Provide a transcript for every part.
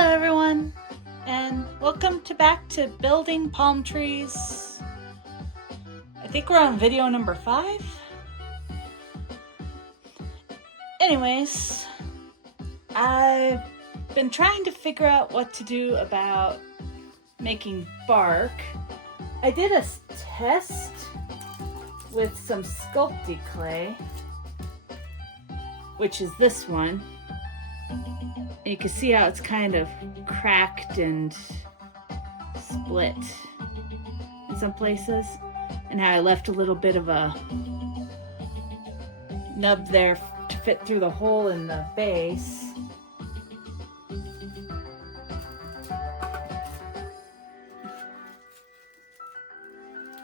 Hello everyone, and welcome back to building palm trees. I think we're on video number 5. Anyways, I've been trying to figure out what to do about making bark. I did a test with some sculpty clay, which is this one. You can see how it's kind of cracked and split in some places, and how I left a little bit of a nub there to fit through the hole in the base.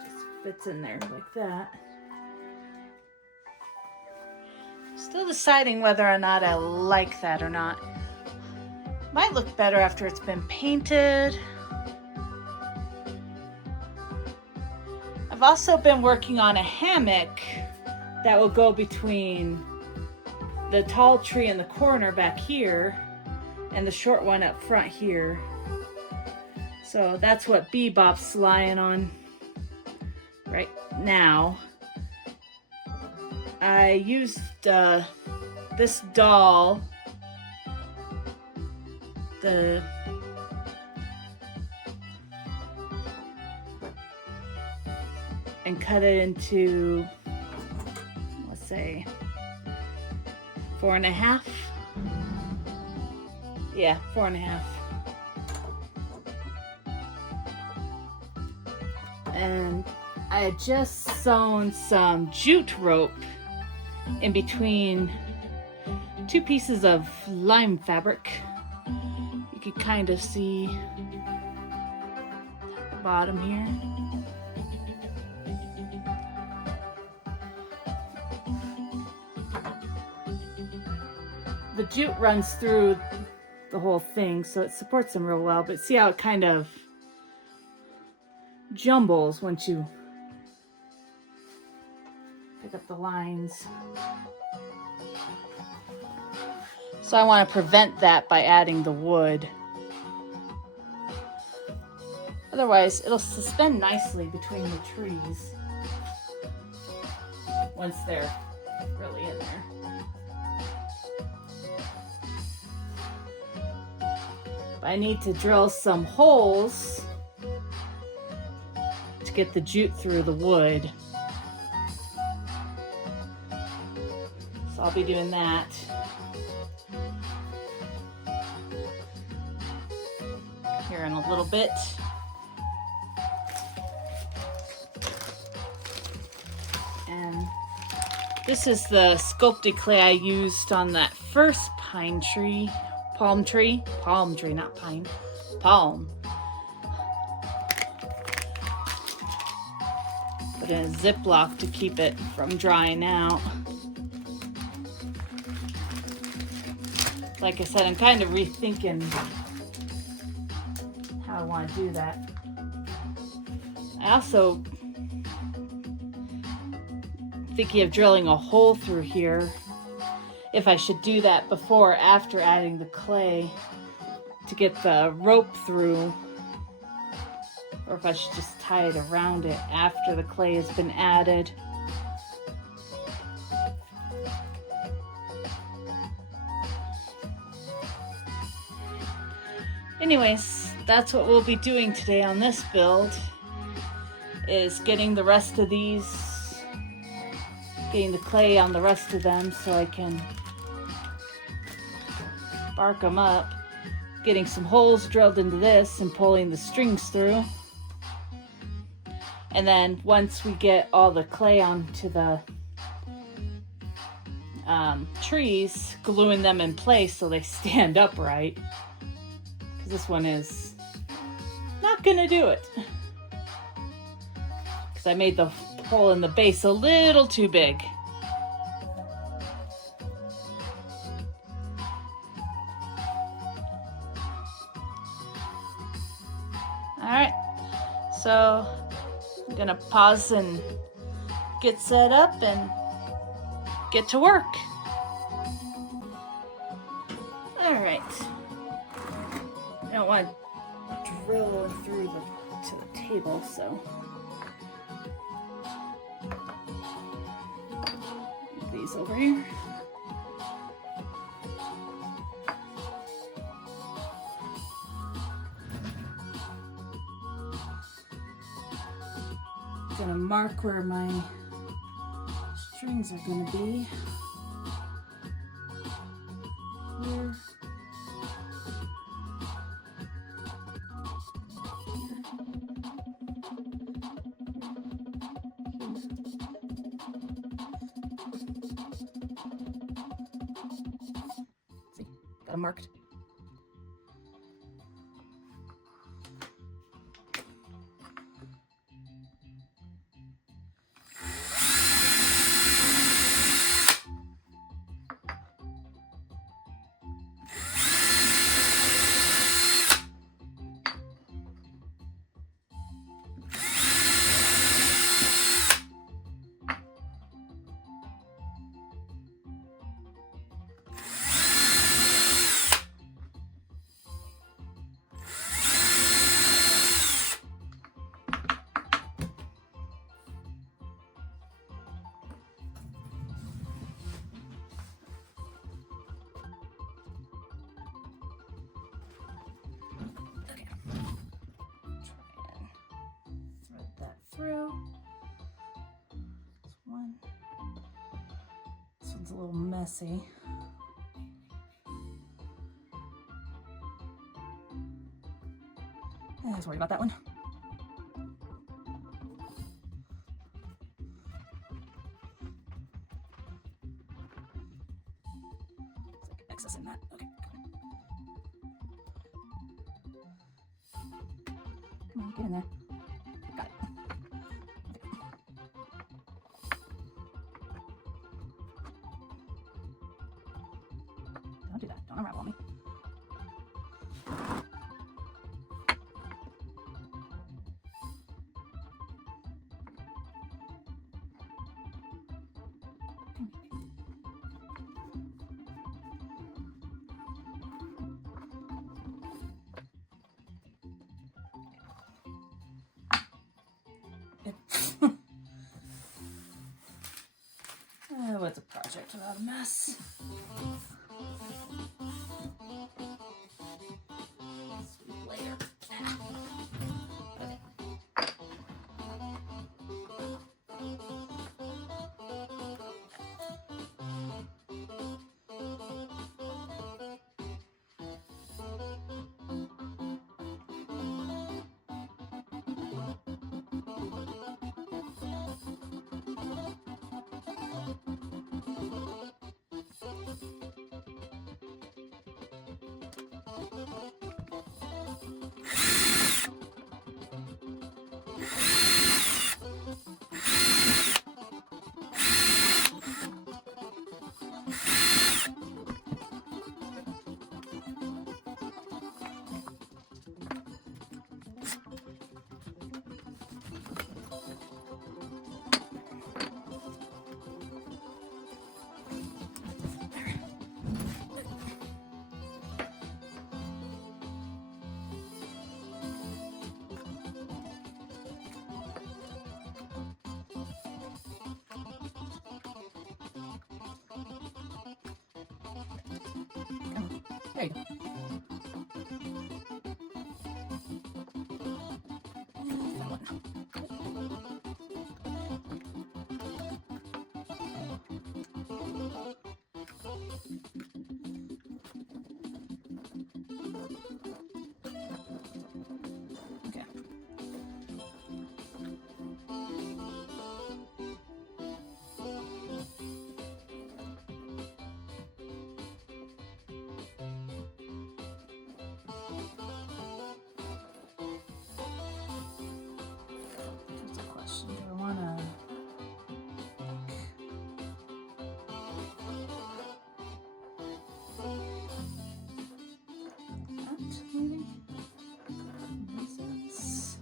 Just fits in there like that. Still deciding whether or not I like that or not. Might look better after it's been painted. I've also been working on a hammock that will go between the tall tree in the corner back here and the short one up front here. So that's what Bebop's lying on right now. I used this doll, and cut it into, let's say, 4.5. Yeah, 4.5. And I had just sewn some jute rope in between 2 pieces of lime fabric. You can kind of see the bottom here. The jute runs through the whole thing, so it supports them real well, but see how it kind of jumbles once you pick up the lines. So I want to prevent that by adding the wood. Otherwise, it'll suspend nicely between the trees once they're really in there. But I need to drill some holes to get the jute through the wood. So I'll be doing that. Here in a little bit. And this is the sculpty clay I used on that first palm tree, not pine, palm. Put in a Ziploc to keep it from drying out. Like I said, I'm kind of rethinking how I want to do that. I also thinking of drilling a hole through here, if I should do that before or after adding the clay to get the rope through, or if I should just tie it around it after the clay has been added. Anyways, that's what we'll be doing today on this build, is getting the rest of these, getting the clay on the rest of them so I can bark them up, getting some holes drilled into this and pulling the strings through. And then once we get all the clay onto the trees, gluing them in place so they stand upright. Because this one is not gonna do it. Because I made the hole in the base a little too big. Alright, so I'm gonna pause and get set up and get to work. Alright. don't want to drill through to the table, so move these over here. I'm gonna mark where my strings are gonna be. Here. See, got them marked. Through. This one's a little messy. I was worried about that one. It's like excess in that. Okay. Come on, get in there. Got it. Don't do that. Don't unravel me. Oh, what's a project without a mess? Sweep later. Okay. There you go. That one. Okay. Here's a question. Do I want to maybe? This.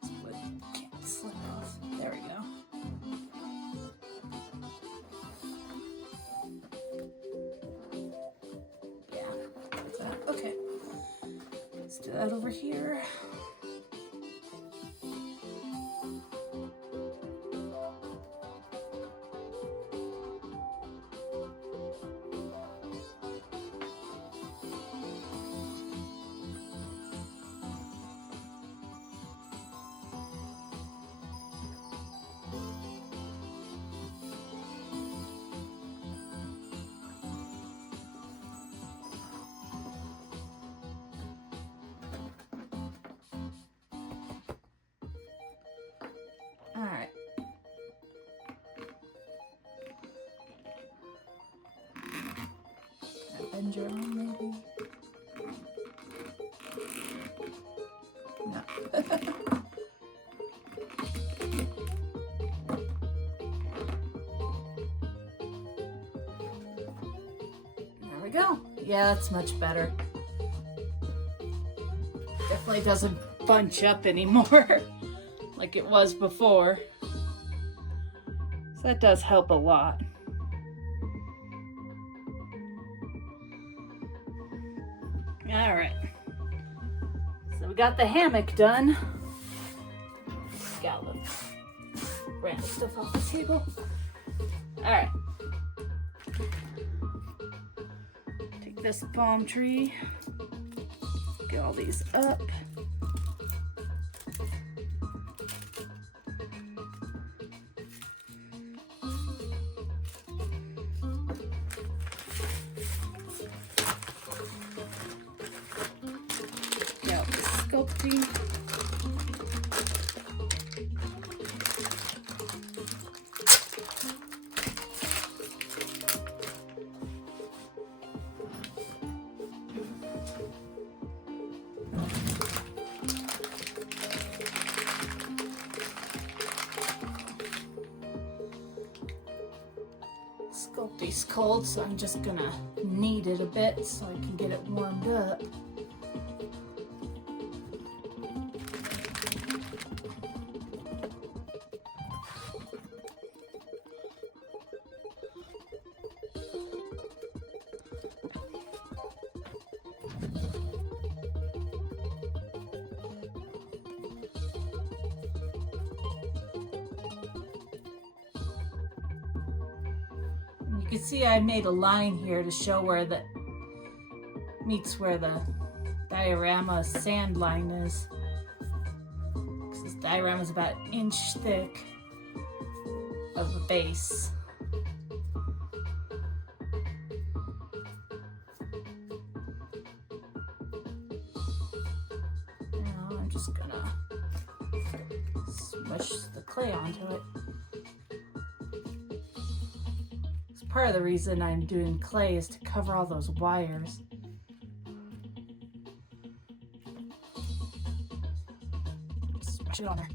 This wood can't slip off. There we go. that over here. All right. Bend your arm, maybe? No. There we go. Yeah, that's much better. Definitely doesn't bunch up anymore like it was before. So that does help a lot. All right. So we got the hammock done. Got the random stuff off the table. All right. Take this palm tree. Get all these up. Get out the sculpty. Sculpty's cold, so I'm just gonna knead it a bit so I can get it warmed up. You can see I made a line here to show where the meets where the diorama sand line is. This diorama is about an inch thick of a base. Now I'm just gonna smush the clay onto it. Part of the reason I'm doing clay is to cover all those wires. Smush it on there.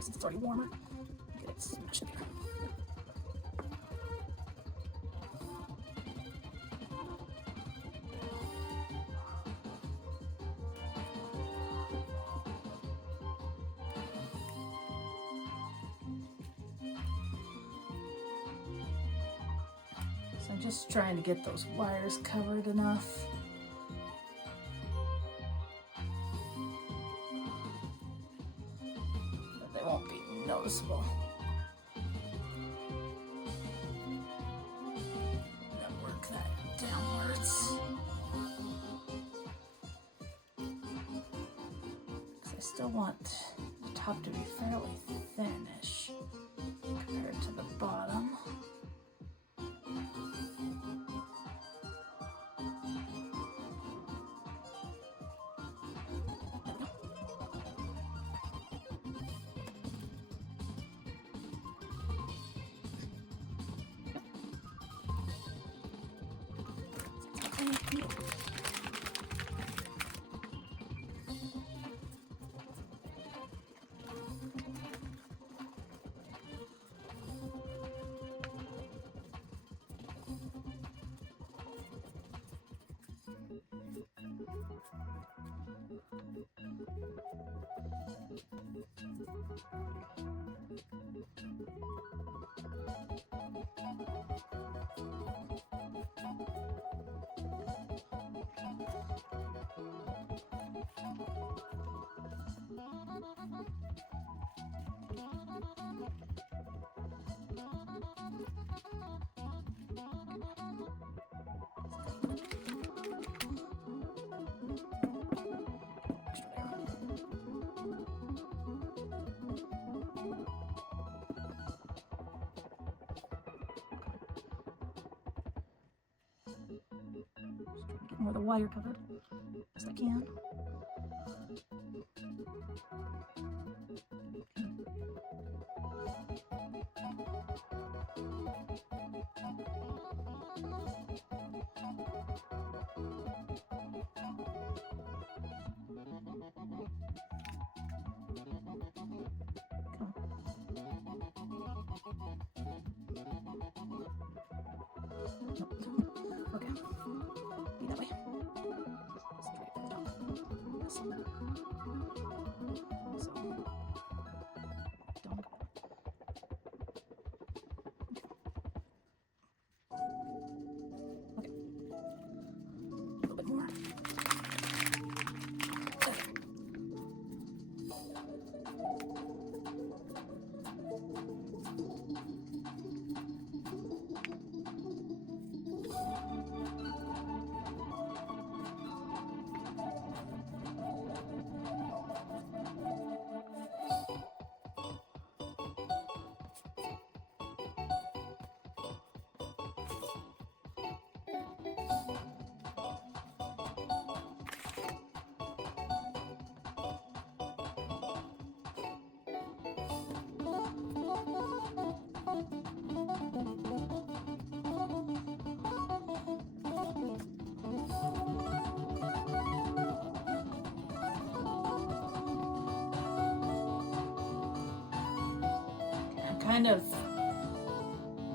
Since it's already warmer, get it smashed in there. So I'm just trying to get those wires covered enough. Won't be noticeable. Then work that downwards. Because I still want the top to be fairly thinnish compared to the bottom. More the wire covered as I can. Okay, be that way. Straight down. Yes. So, down. Okay. A little bit more. Kind of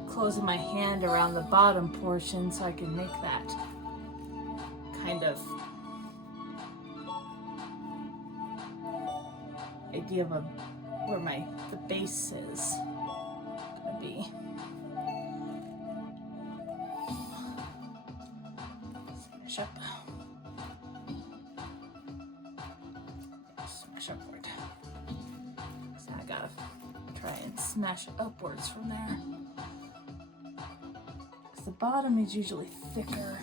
closing my hand around the bottom portion so I can make that kind of idea of where the base is gonna be. Smash up. Smash upward. So I gotta try and smash it upwards from there. Because the bottom is usually thicker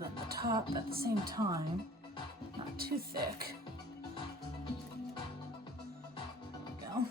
than the top at the same time. Not too thick. There we go.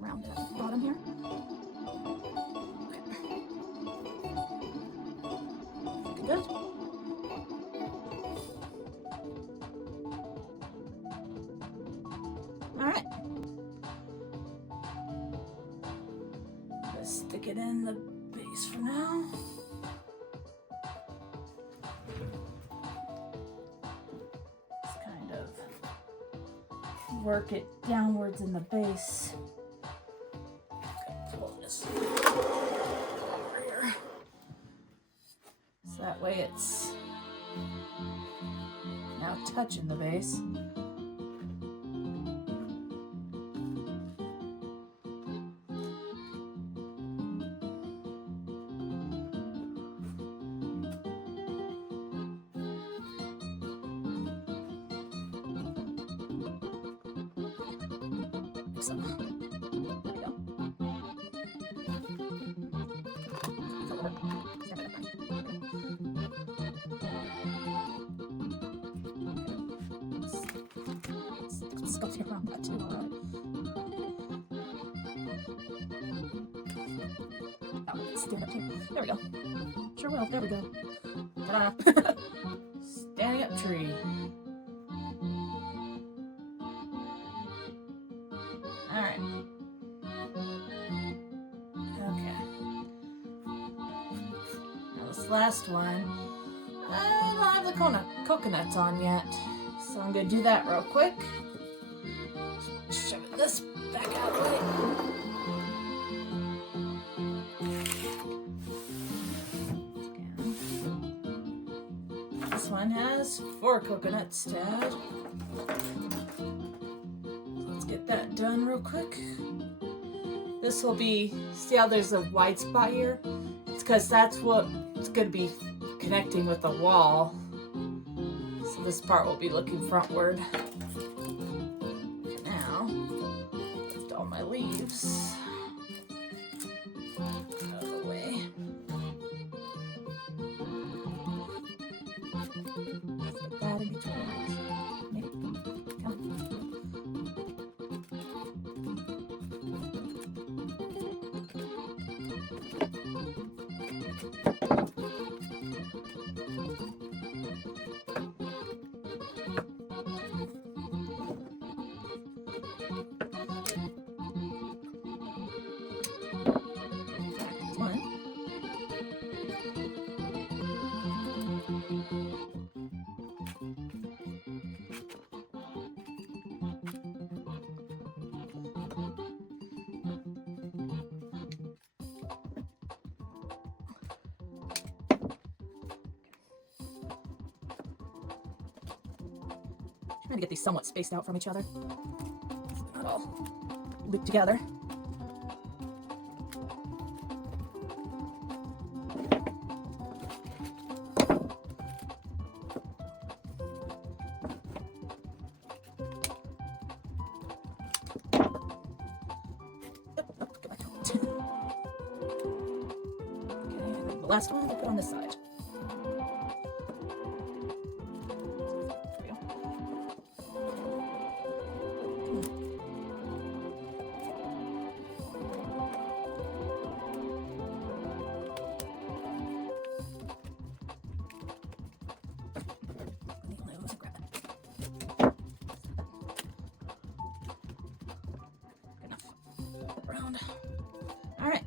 Round it at the bottom here. Okay. Looking good. All right. Let's stick it in the base for now. Just kind of work it downwards in the base. Over here. So that way it's now touching the base. So, there we go. Sculpting around that too. Oh, stand up too. There we go. Sure will. There we go. Ta-da. Standing up tree. Alright. Okay. Now this last one, I don't have the coconuts on yet. So I'm going to do that real quick. Shove this back out of the way. This one has 4 coconuts to add. Let's get that done real quick. This will be, see how there's a white spot here? It's because that's what it's going to be connecting with the wall. So this part will be looking frontward. Now, lift all my leaves out of the way. Put that in between. Maybe. Come. One. Trying to get these somewhat spaced out from each other. Not all looped together. Okay, the last one I'll put on this side. There we go. All right,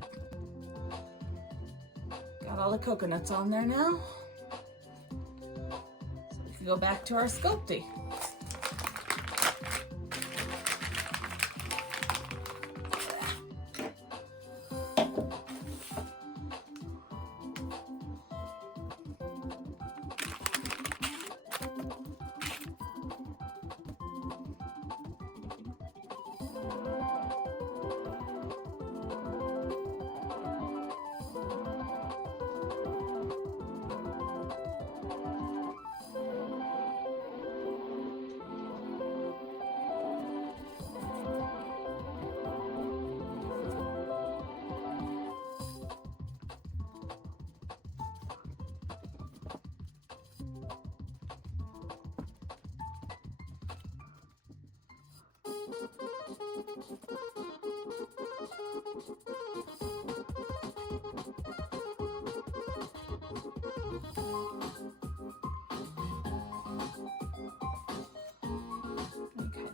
got all the coconuts on there now. So we can go back to our sculpty.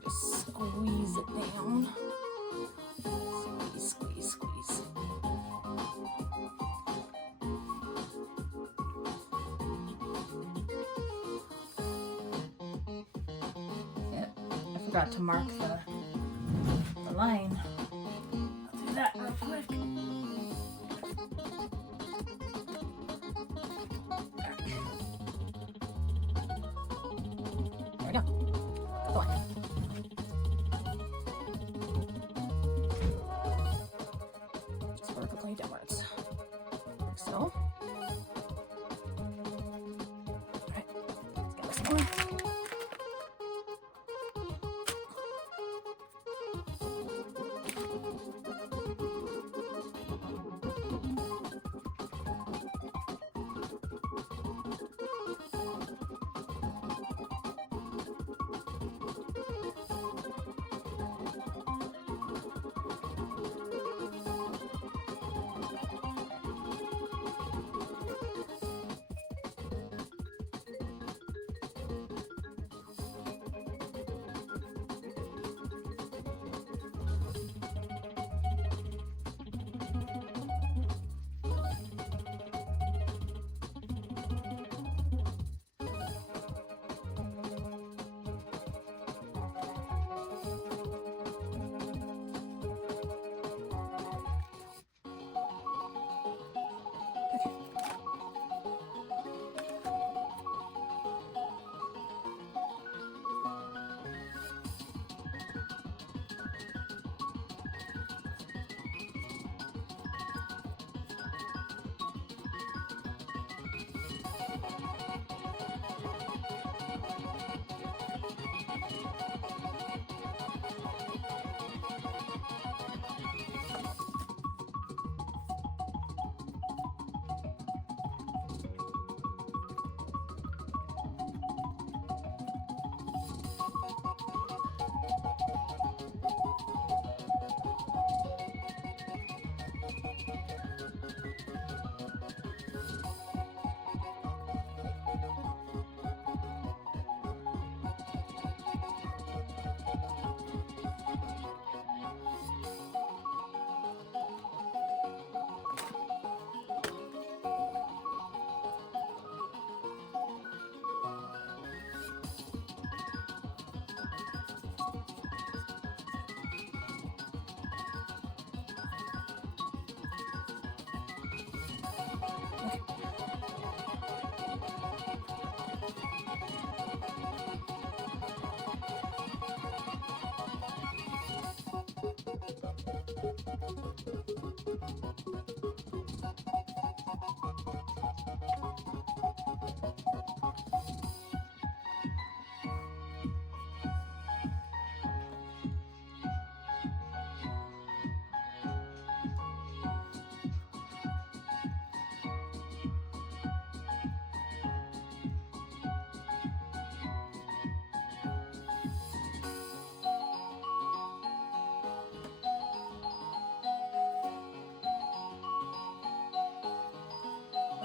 Squeeze it down. Squeeze, squeeze, squeeze. Yep, I forgot to mark the line. I'll do that real quick. There we go. Got the line. Downwards. Like so. Alright, let's get this one.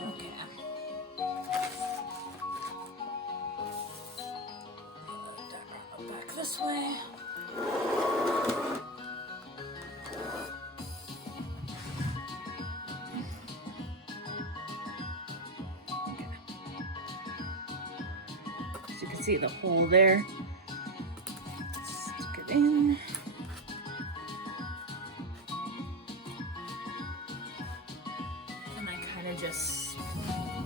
Okay. Back this way. So you can see the hole there. Stick it in. And I kind of just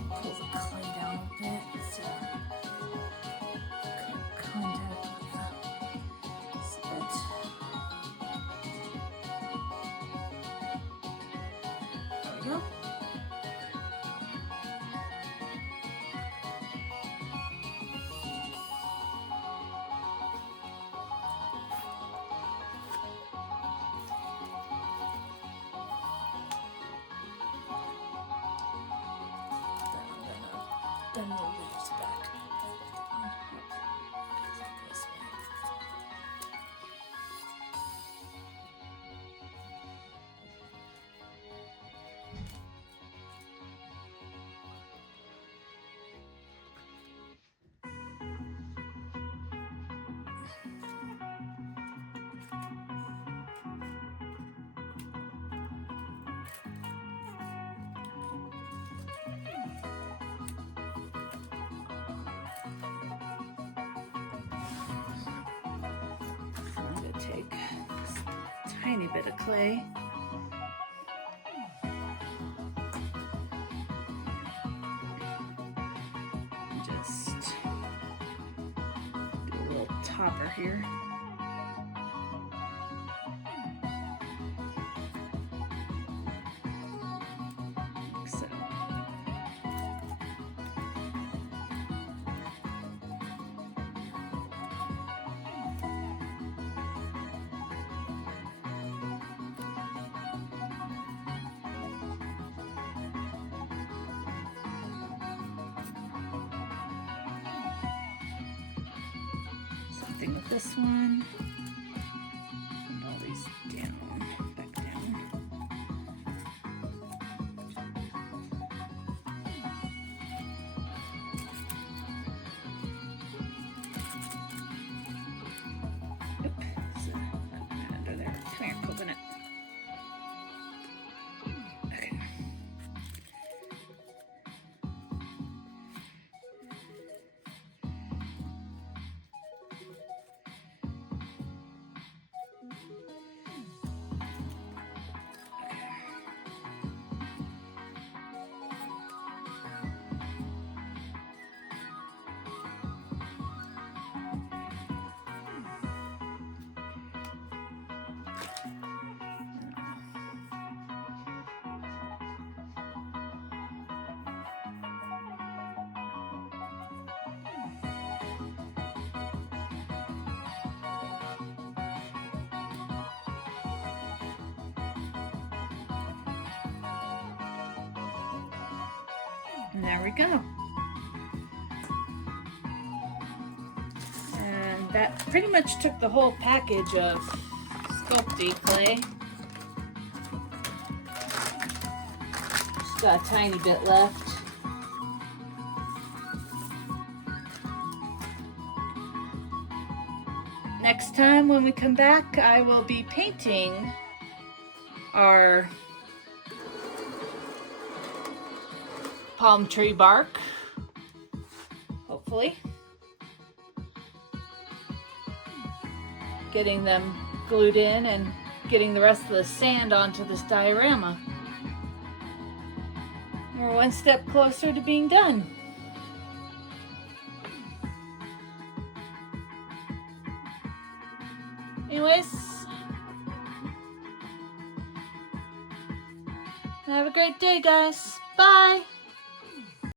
pull the clay down a bit so contact with the spit. There we go. Then we'll leaves back. This way. I'm going to take this tiny bit of clay. And just do a little topper here. Like so. Something with this one. And all these down, back down. Oop, so under there. Come here, open it. Okay. And there we go. And that pretty much took the whole package of sculpty clay. Just got a tiny bit left. Next time when we come back, I will be painting our palm tree bark, hopefully. Getting them glued in and getting the rest of the sand onto this diorama. We're one step closer to being done. Anyways, Have a great day, guys. Bye.